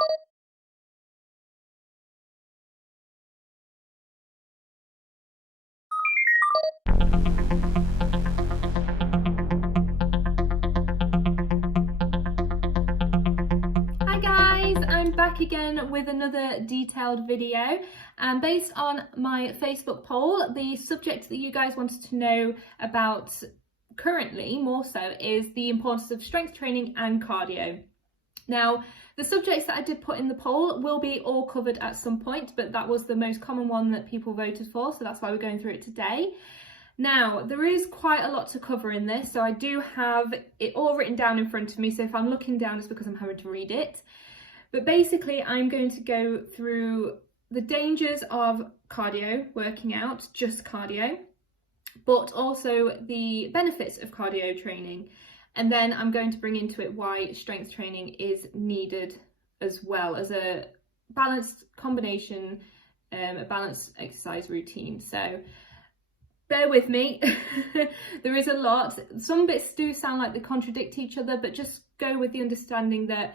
Hi guys, I'm back again with another detailed video, and based on my Facebook poll, the subject that you guys wanted to know about currently more so is the importance of strength training and cardio. Now, the subjects that I did put in the poll will be all covered at some point, but that was the most common one that people voted for, so that's why we're going through it today. Now, there is quite a lot to cover in this, so I do have it all written down in front of me, so if I'm looking down it's because I'm having to read it. But basically, I'm going to go through the dangers of cardio, working out, just cardio, but also the benefits of cardio training. And then I'm going to bring into it why strength training is needed as well as a balanced combination, a balanced exercise routine. So bear with me, there is a lot. Some bits do sound like they contradict each other, but just go with the understanding that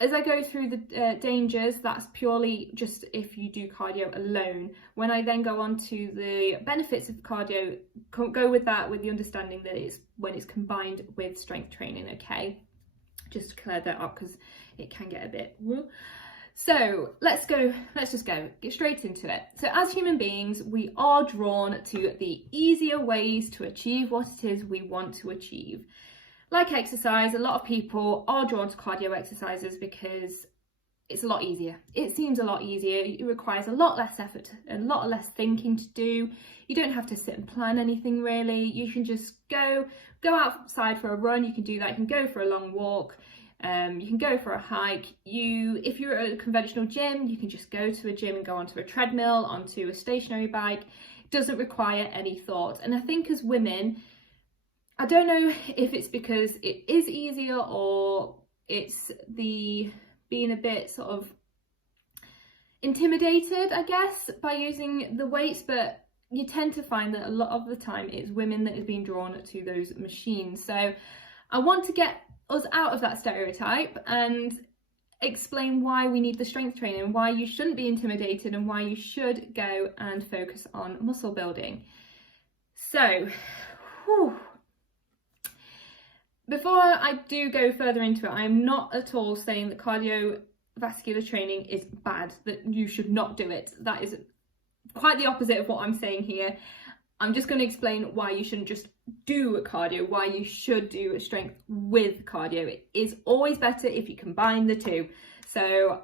as I go through the dangers, that's purely just if you do cardio alone. When I then go on to the benefits of cardio, go with that with the understanding that it's when it's combined with strength training, okay? Just to clear that up because it can get a bit woo. So let's just get straight into it. So as human beings, we are drawn to the easier ways to achieve what it is we want to achieve. Like exercise, a lot of people are drawn to cardio exercises because it's a lot easier. It seems a lot easier. It requires a lot less effort, a lot less thinking to do. You don't have to sit and plan anything really. You can just go outside for a run. You can do that. You can go for a long walk. You can go for a hike. If you're at a conventional gym, you can just go to a gym and go onto a treadmill, onto a stationary bike. It doesn't require any thought. And I think as women, I don't know if it's because it is easier or it's the being a bit sort of intimidated, I guess, by using the weights, but you tend to find that a lot of the time it's women that is being drawn to those machines. So I want to get us out of that stereotype and explain why we need the strength training, why you shouldn't be intimidated and why you should go and focus on muscle building. So, before I do go further into it, I am not at all saying that cardiovascular training is bad, that you should not do it. That is quite the opposite of what I'm saying here. I'm just going to explain why you shouldn't just do cardio, why you should do strength with cardio. It is always better if you combine the two. So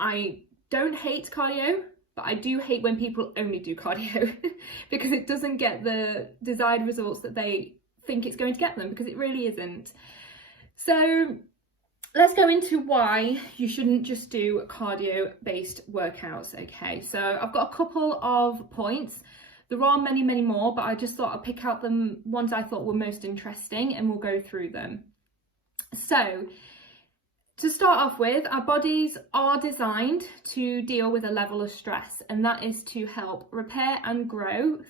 I don't hate cardio, but I do hate when people only do cardio because it doesn't get the desired results that they think it's going to get them, because it really isn't. So let's go into why you shouldn't just do cardio based workouts. Okay, so I've got a couple of points. There are many more, but I just thought I'd pick out the ones I thought were most interesting and we'll go through them. So to start off with, our bodies are designed to deal with a level of stress, and that is to help repair and grow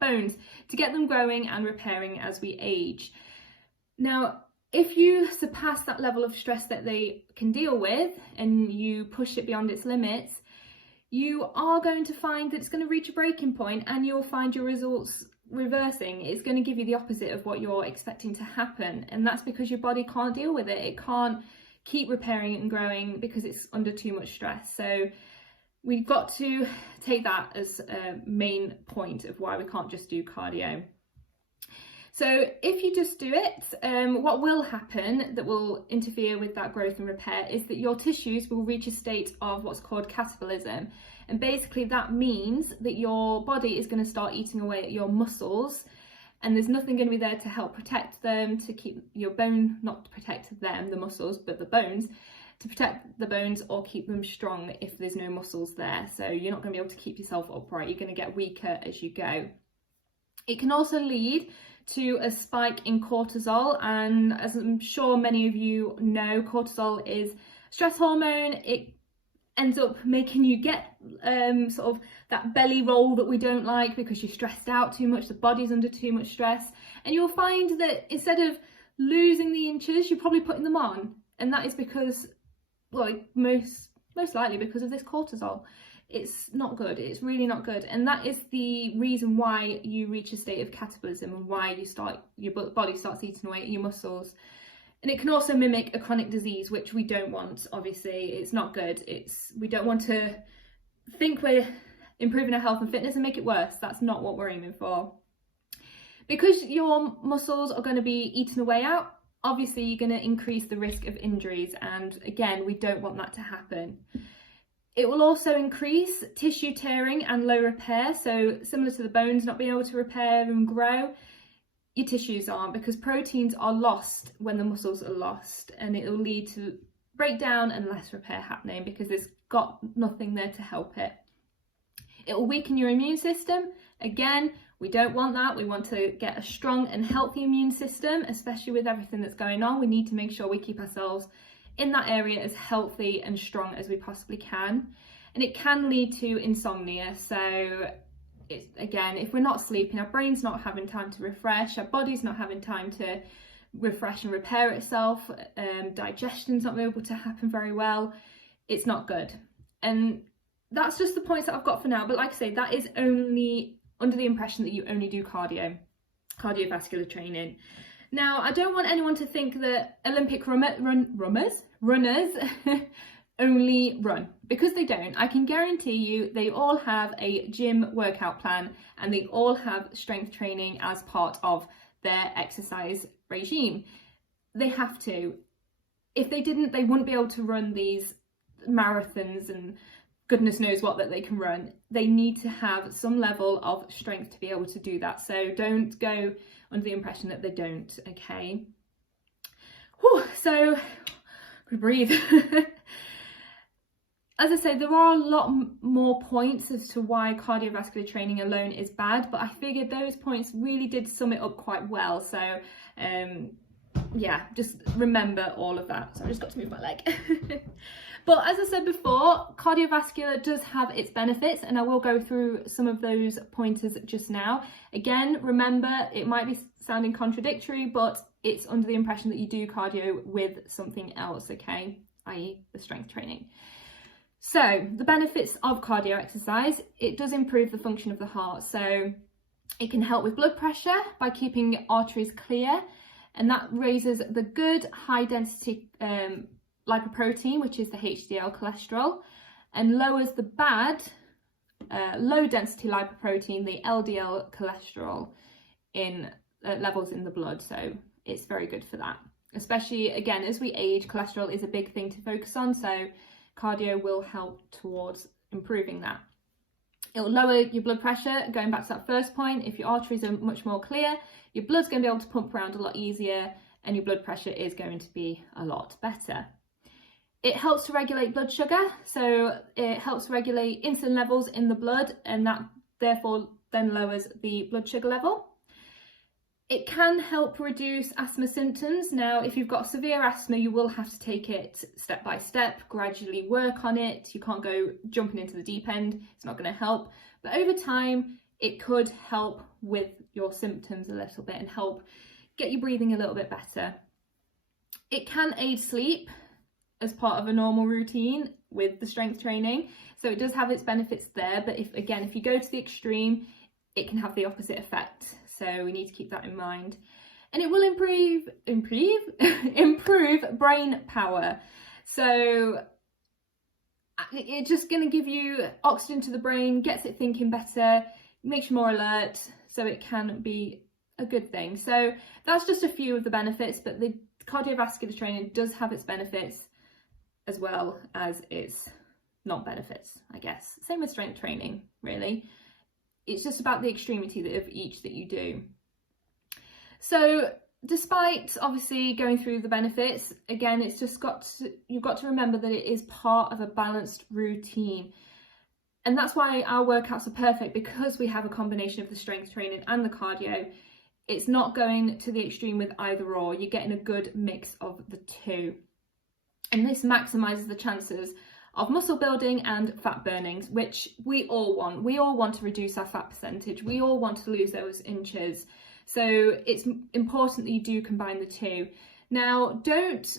bones, to get them growing and repairing as we age. Now, if you surpass that level of stress that they can deal with and you push it beyond its limits, you are going to find that it's going to reach a breaking point and you'll find your results reversing. It's going to give you the opposite of what you're expecting to happen, and that's because your body can't deal with it. It can't keep repairing and growing because it's under too much stress. So we've got to take that as a main point of why we can't just do cardio. So if you just do it, what will happen that will interfere with that growth and repair is that your tissues will reach a state of what's called catabolism. And basically that means that your body is going to start eating away at your muscles, and there's nothing going to be there to help protect them, to keep your bone, not to protect them, the muscles, but the bones, to protect the bones or keep them strong if there's no muscles there. So you're not going to be able to keep yourself upright. You're going to get weaker as you go. It can also lead to a spike in cortisol, and as I'm sure many of you know, cortisol is stress hormone. It ends up making you get sort of that belly roll that we don't like because you're stressed out too much, the body's under too much stress, and you'll find that instead of losing the inches, you're probably putting them on, and that is because, well, most likely because of this cortisol. It's not good. It's really not good, and that is the reason why you reach a state of catabolism and why your body starts eating away at your muscles. And it can also mimic a chronic disease, which we don't want. Obviously, it's not good. We don't want to think we're improving our health and fitness and make it worse. That's not what we're aiming for. Because your muscles are going to be eaten away out, obviously you're going to increase the risk of injuries, and again, we don't want that to happen. It will also increase tissue tearing and low repair, so similar to the bones not being able to repair and grow, your tissues aren't, because proteins are lost when the muscles are lost, and it will lead to breakdown and less repair happening because it's got nothing there to help it. It will weaken your immune system. Again, we don't want that. We want to get a strong and healthy immune system, especially with everything that's going on. We need to make sure we keep ourselves in that area as healthy and strong as we possibly can. And it can lead to insomnia. So again, if we're not sleeping, our brain's not having time to refresh, our body's not having time to refresh and repair itself, digestion's not able to happen very well, it's not good. And that's just the points that I've got for now. But like I say, that is only under the impression that you only do cardiovascular training. Now, I don't want anyone to think that Olympic runners only run, because they don't. I can guarantee you they all have a gym workout plan, and they all have strength training as part of their exercise regime. They have to. If they didn't, they wouldn't be able to run these marathons and goodness knows what that they can run. They need to have some level of strength to be able to do that. So don't go under the impression that they don't, okay? Whew, so, breathe. As I say, there are a lot more points as to why cardiovascular training alone is bad, but I figured those points really did sum it up quite well. So, yeah, just remember all of that. So I just got to move my leg. But as I said before, cardiovascular does have its benefits, and I will go through some of those pointers just now. Again, remember, it might be sounding contradictory, but it's under the impression that you do cardio with something else, okay? i.e. the strength training. So the benefits of cardio exercise: it does improve the function of the heart. So it can help with blood pressure by keeping arteries clear, and that raises the good high density lipoprotein, which is the HDL cholesterol, and lowers the bad low density lipoprotein, the LDL cholesterol in levels in the blood. So it's very good for that, especially again as we age. Cholesterol is a big thing to focus on, so cardio will help towards improving that. It will lower your blood pressure. Going back to that first point, if your arteries are much more clear, your blood's going to be able to pump around a lot easier, and your blood pressure is going to be a lot better. It helps to regulate blood sugar, so it helps regulate insulin levels in the blood, and that therefore then lowers the blood sugar level. It can help reduce asthma symptoms. Now, if you've got severe asthma, you will have to take it step by step, gradually work on it. You can't go jumping into the deep end. It's not going to help. But over time, it could help with your symptoms a little bit and help get your breathing a little bit better. It can aid sleep as part of a normal routine with the strength training. So it does have its benefits there. But if you go to the extreme, it can have the opposite effect. So we need to keep that in mind. And it will improve brain power. So it's just going to give you oxygen to the brain, gets it thinking better, makes you more alert, so it can be a good thing. So that's just a few of the benefits, but the cardiovascular training does have its benefits as well as its non-benefits, I guess. Same with strength training, really. It's just about the extremity of each that you do. So despite obviously going through the benefits, again, it's just you've got to remember that it is part of a balanced routine. And that's why our workouts are perfect, because we have a combination of the strength training and the cardio. It's not going to the extreme with either or. You're getting a good mix of the two. And this maximizes the chances of muscle building and fat burning, which we all want. We all want to reduce our fat percentage. We all want to lose those inches. So it's important that you do combine the two. Now, don't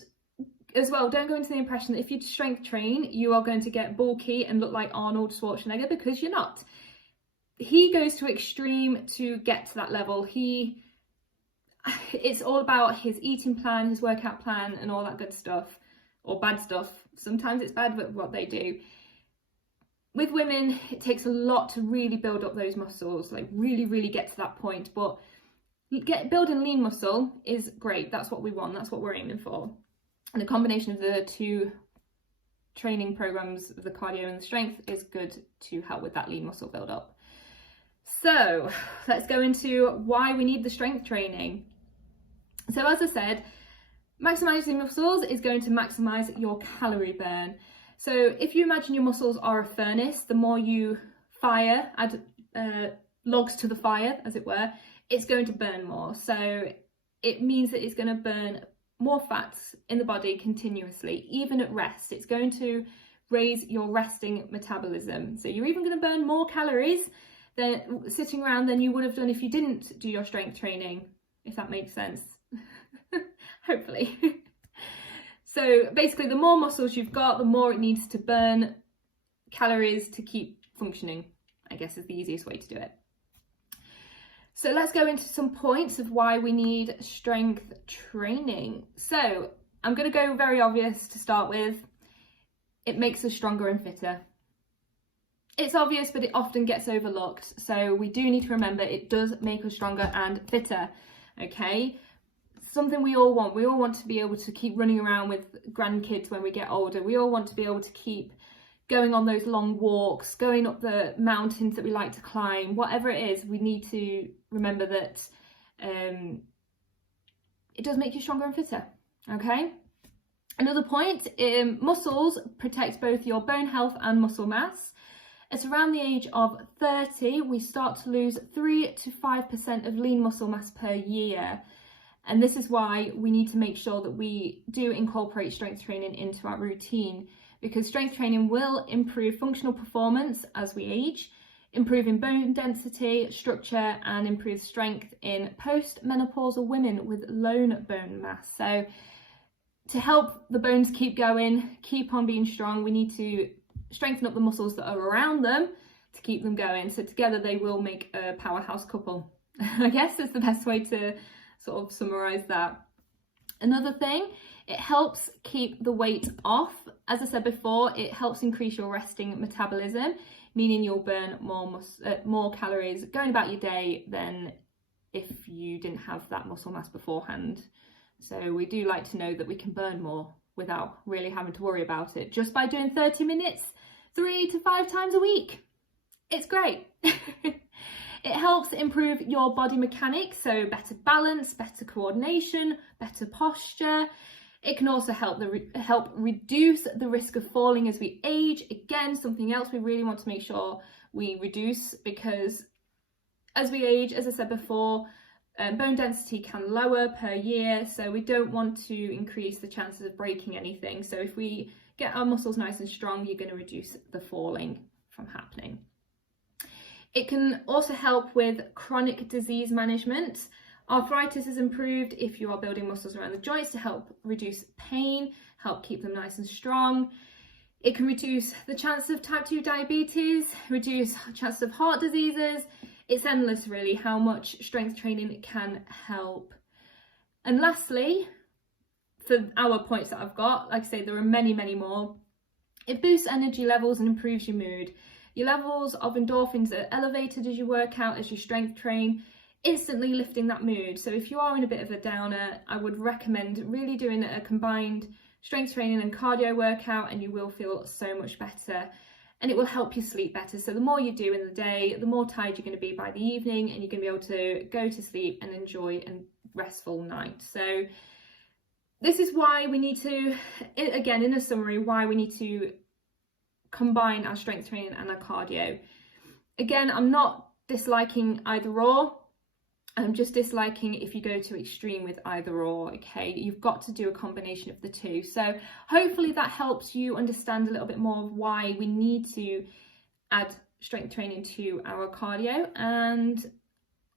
go into the impression that if you strength train, you are going to get bulky and look like Arnold Schwarzenegger, because you're not. He goes to extreme to get to that level. It's all about his eating plan, his workout plan, and all that good stuff, or bad stuff. Sometimes it's bad, but what they do. With women, it takes a lot to really build up those muscles, like really get to that point. But building lean muscle is great. That's what we want. That's what we're aiming for. And the combination of the two training programs, the cardio and the strength, is good to help with that lean muscle build up. So let's go into why we need the strength training. So as I said, maximizing muscles is going to maximize your calorie burn. So if you imagine your muscles are a furnace, the more you add logs to the fire, as it were, it's going to burn more. So it means that it's going to burn more fats in the body continuously, even at rest. It's going to raise your resting metabolism. So you're even going to burn more calories than sitting around than you would have done if you didn't do your strength training, if that makes sense. Hopefully. So basically, the more muscles you've got, the more it needs to burn calories to keep functioning, I guess is the easiest way to do it. So let's go into some points of why we need strength training. So I'm going to go very obvious to start with. It makes us stronger and fitter. It's obvious, but it often gets overlooked. So we do need to remember it does make us stronger and fitter, okay? Something we all want. We all want to be able to keep running around with grandkids when we get older. We all want to be able to keep going on those long walks, going up the mountains that we like to climb. Whatever it is, we need to remember that it does make you stronger and fitter, okay? Another point, muscles protect both your bone health and muscle mass. At around the age of 30, we start to lose 3 to 5% of lean muscle mass per year. And this is why we need to make sure that we do incorporate strength training into our routine, because strength training will improve functional performance as we age, improving bone density, structure, and improve strength in post-menopausal women with low bone mass. So to help the bones keep going, keep on being strong, we need to strengthen up the muscles that are around them to keep them going. So together they will make a powerhouse couple. I guess that's the best way to sort of summarize that. Another thing, it helps keep the weight off. As I said before, it helps increase your resting metabolism, meaning you'll burn more calories going about your day than if you didn't have that muscle mass beforehand. So we do like to know that we can burn more without really having to worry about it, just by doing 30 minutes 3 to 5 times a week. It's great. It helps improve your body mechanics, so better balance, better coordination, better posture. It can also help reduce the risk of falling as we age. Again, something else we really want to make sure we reduce, because as we age, as I said before, bone density can lower per year, so we don't want to increase the chances of breaking anything. So if we get our muscles nice and strong, you're going to reduce the falling from happening. It can also help with chronic disease management. Arthritis is improved if you are building muscles around the joints to help reduce pain, help keep them nice and strong. It can reduce the chance of type 2 diabetes, reduce chances of heart diseases. It's endless really how much strength training can help. And lastly, for our points that I've got, like I say, there are many more. It boosts energy levels and improves your mood. Your levels of endorphins are elevated as you work out, as you strength train, instantly lifting that mood. So if you are in a bit of a downer, I would recommend really doing a combined strength training and cardio workout, and you will feel so much better, and it will help you sleep better. So the more you do in the day, the more tired you're going to be by the evening, and you're going to be able to go to sleep and enjoy a restful night. So this is why we need to, again, in a summary, why we need to combine our strength training and our cardio. Again, I'm not disliking either or. I'm just disliking if you go to extreme with either or, okay? You've got to do a combination of the two. So hopefully that helps you understand a little bit more of why we need to add strength training to our cardio. And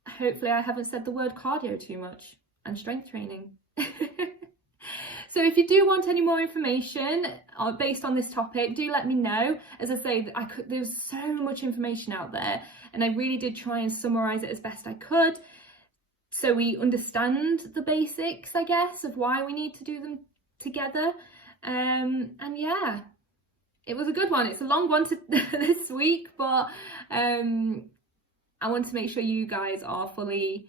hopefully I haven't said the word cardio too much, and strength training. So if you do want any more information based on this topic, do let me know. As I say, there's so much information out there, and I really did try and summarise it as best I could, so we understand the basics, I guess, of why we need to do them together. And yeah, it was a good one. It's a long one this week, but I want to make sure you guys are fully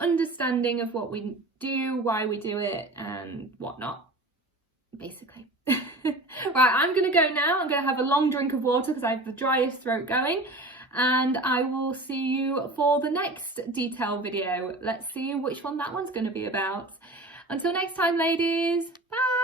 understanding of what we do, why we do it, and whatnot, basically. Right, I'm gonna go now. I'm gonna have a long drink of water because I have the driest throat going, and I will see you for the next detail video. Let's see which one that one's going to be about. Until next time, ladies, bye.